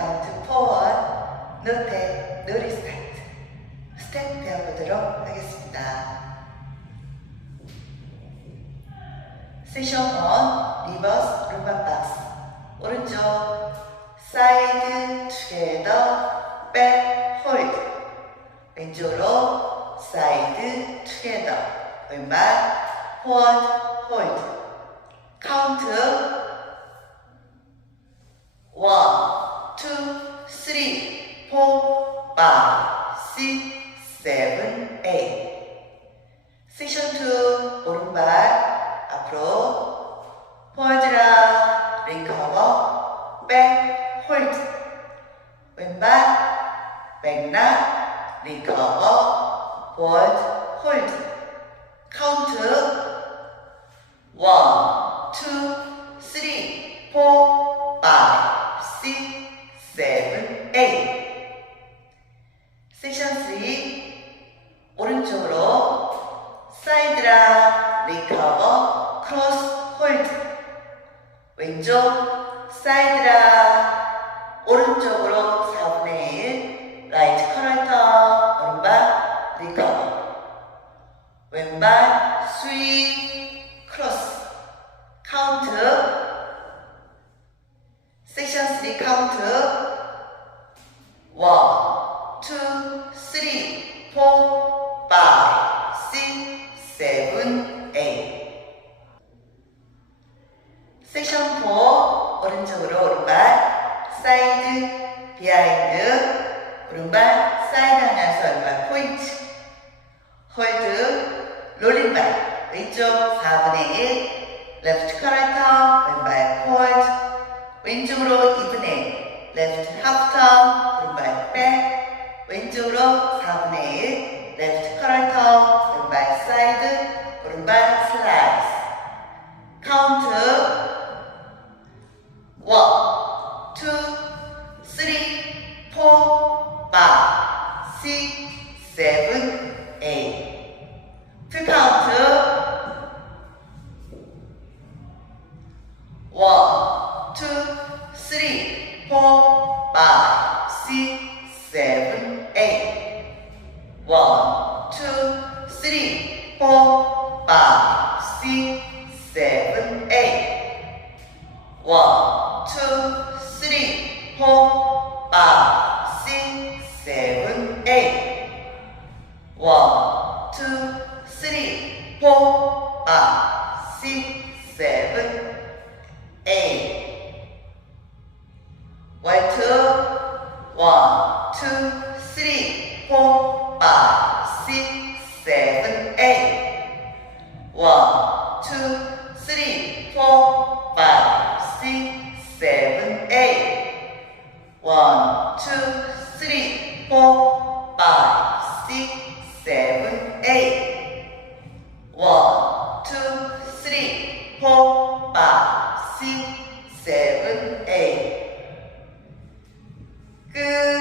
count forward, note, no respect. 스텝 배워보도록 하겠습니다. 세션 1, 리버스 룸바 박스. 오른쪽, 사이드, 투게더, 백, 홀드. 왼쪽으로, 사이드, 투게더. 왼발, 포워드, 홀드. 카운트 1, 2, 3, 4, 5, 6, 7, 8. 세션 2, 오른발 앞으로 포워드라, 리커버, 백, 홀드. 왼발, 백락, 리커버, 포워드, 홀드. 카운트 1, 2, 3, 4, 5, 6, 7, 8. 세션 3, 오른쪽으로 사이드라, 리커버, 크로스, 홀드. 왼쪽, 사이드라, 오른쪽으로 4분의 1, 라이트 커널터, 오른발, 리커버. 왼발, 스윙, 크로스. 카운트. 섹션 3 카운트. 1, 2, 3, 4, 5, 6, 7, 8. 섹션 4 오른쪽으로 오른발 사이드 비하인드 오른발 사이드 하면서 왼발 포인트 홀드 롤링발 왼쪽 4분의 1 레프트 커널터 왼발 포워드 왼쪽으로 2분의 1 레프트 하프턴 오른발 백 왼쪽으로 4분의 1 레프트 커널터 왼발 사이드 오른발 슬라이스 카운트 1, 2, 3, 4, 5, 6, 7, 8. 풀 카운트 1, 2, 3, 4, 5, 6, 7, 8. 1, 2, 3, 4, 5, 6, 7, 8. 1, 2, 3, 4, 5, 6, 7, 8. 1, 2, 3, 4, 5, 6, 7, 8. White 2, 1, 2, 3, 4, 5, 6, 7, 8. 1, 2, 3, 4, 5, 6, 7, 8. 1, 2, 3, 4, 5, 6, 7, 8. 1, 2, 3, 4, 5, 6, 7, 8. 끝.